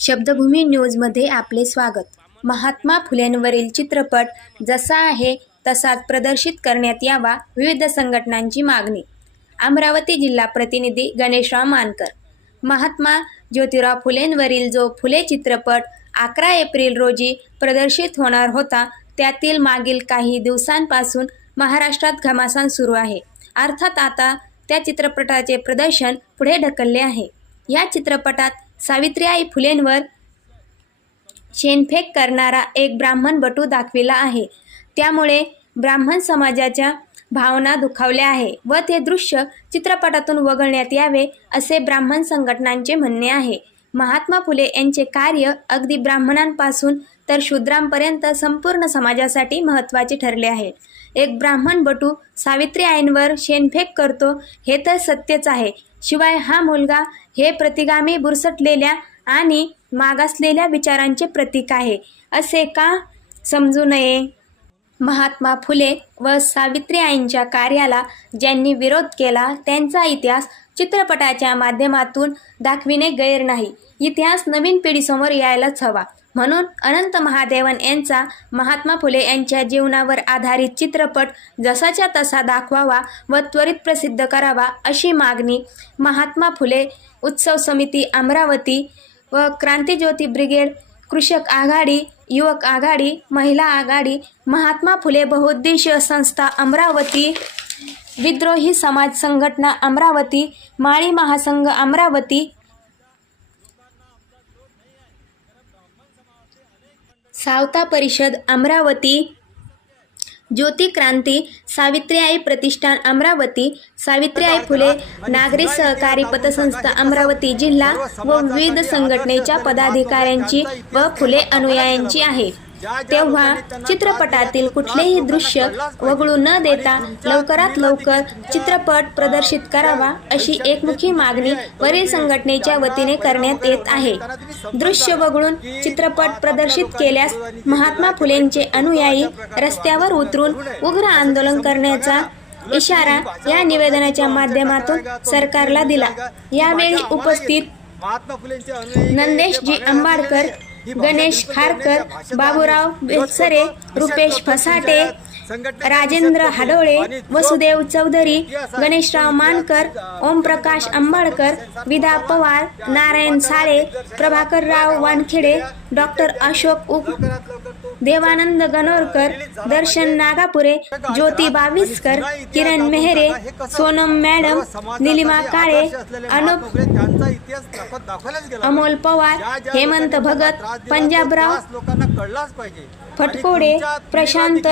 शब्दभूमी न्यूजमध्ये आपले स्वागत. महात्मा फुलेंवरील चित्रपट जसा आहे तसाच प्रदर्शित करण्यात यावा विविध संघटनांची मागणी. अमरावती जिल्हा प्रतिनिधी गणेशराव मानकर. महात्मा ज्योतिराव फुलेंवरील जो फुले चित्रपट अकरा एप्रिल रोजी प्रदर्शित होणार होता त्यातील मागील काही दिवसांपासून महाराष्ट्रात घमासान सुरू आहे. अर्थात आता त्या चित्रपटाचे प्रदर्शन पुढे ढकलले आहे. या चित्रपटात सावित्रीबाई फुलेंवर शेणफेक करणारा एक ब्राह्मण बटू दाखविला आहे. त्यामुळे ब्राह्मण समाजाच्या भावना दुखावल्या आहे व ते दृश्य चित्रपटातून वगळण्यात यावे असे ब्राह्मण संघटनांचे म्हणणे आहे. महात्मा फुले यांचे कार्य अगदी ब्राह्मणांपासून तर शूद्रांपर्यंत संपूर्ण समाजासाठी महत्त्वाचे ठरले आहे. एक ब्राह्मण बटू सावित्री आईंवर शेणफेक करतो हे तर सत्यच आहे. शिवाय हा मुलगा हे प्रतिगामी बुरसटलेल्या आणि मागासलेल्या विचारांचे प्रतीक आहे. असे का समजू नये? महात्मा फुले व सावित्री आईंच्या कार्याला ज्यांनी विरोध केला त्यांचा इतिहास चित्रपटाच्या माध्यमातून दाखविणे गैर नाही. इतिहास नवीन पिढीसमोर यायलाच हवा. म्हणून अनंत महादेवन यांचा महात्मा फुले यांच्या जीवनावर आधारित चित्रपट जसाच्या तसा दाखवावा व त्वरित प्रसिद्ध करावा अशी मागणी महात्मा फुले उत्सव समिती अमरावती व क्रांतीज्योती ब्रिगेड कृषक आघाडी युवक आघाडी महिला आघाडी महात्मा फुले बहुउद्देशीय संस्था अमरावती विद्रोही समाज संघटना अमरावती माळी महासंघ अमरावती. सावता परिषद अमरावती. ज्योती क्रांती सावित्रीआई प्रतिष्ठान अमरावती सावित्रीआई फुले नागरी सहकारी पतसंस्था अमरावती जिल्हा व विविध संघटनेच्या पदाधिकाऱ्यांची व फुले अनुयायांची आहे. तेव्हा चित्रपटातील कुठलेही दृश्य वगळू न देता लवकरात लवकर चित्रपट प्रदर्शित करावा अशी एकमुखी मागणी वरील संघटनेच्या वतीने करण्यात येत आहे. दृश्य वगळून चित्रपट प्रदर्शित केल्यास महात्मा फुलेंचे अनुयायी रस्त्यावर उतरून उग्र आंदोलन करण्याचा इशारा या निवेदनाच्या माध्यमातून सरकारला दिला. यावेळी उपस्थित नंदेशजी आंबाडकर गणेश खारकर बाबूराव बेसरे रुपेश फसाटे राजेंद्र हाडोळे वसुदेव चौधरी गणेशराव मानकर ओमप्रकाश आंबाडकर विदा पवार नारायण साळे प्रभाकरराव वानखेडे डॉक्टर अशोक उप देवानंद गणोरकर दर्शन नागापुरे ज्योती बावीसकर किरण मेहरे सोनम मॅडम निलिमा काळे अनुप अमोल पवार हेमंत भगत पंजाबराव फटकोडे प्रशांत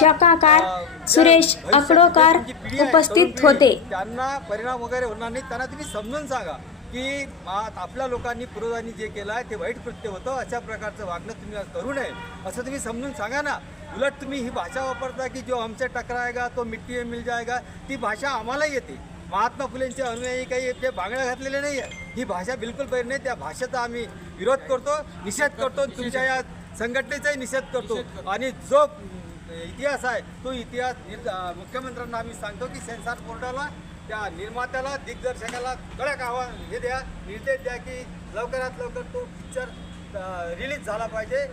शकाकार सुरेश भविष्यात अकडोकार उपस्थित होते. त्यांना परिणाम वगैरे होणार नाही त्यांना तुम्ही समजून सांगा. की आपल्या लोकांनी पूर्वजांनी जे केलं आहे ते वाईट कृत्य होतं अशा प्रकारचं वागणं तुम्ही आज करू नये असं तुम्ही समजून सांगा ना. उलट तुम्ही ही भाषा वापरता की जो हमसे टकराएगा तो मिट्टी में मिल जाएगा ती भाषा आम्हाला येते. महात्मा फुलेंचे अनुयायी काही ते बांगड्या घातलेले नाही आहे ही भाषा बिलकुल बरी नाही त्या भाषेचा आम्ही विरोध करतो निषेध करतो तुमच्या या संघटनेचाही निषेध करतो. आणि जो इतिहास आहे तो इतिहास मुख्यमंत्र्यांना आम्ही सांगतो की सेन्सॉर बोर्डाला त्या निर्मात्याला दिग्दर्शकाला कडक आव्हान हे द्या. निर्देश द्या की लवकरात लवकर तो पिक्चर रिलीज झाला पाहिजे.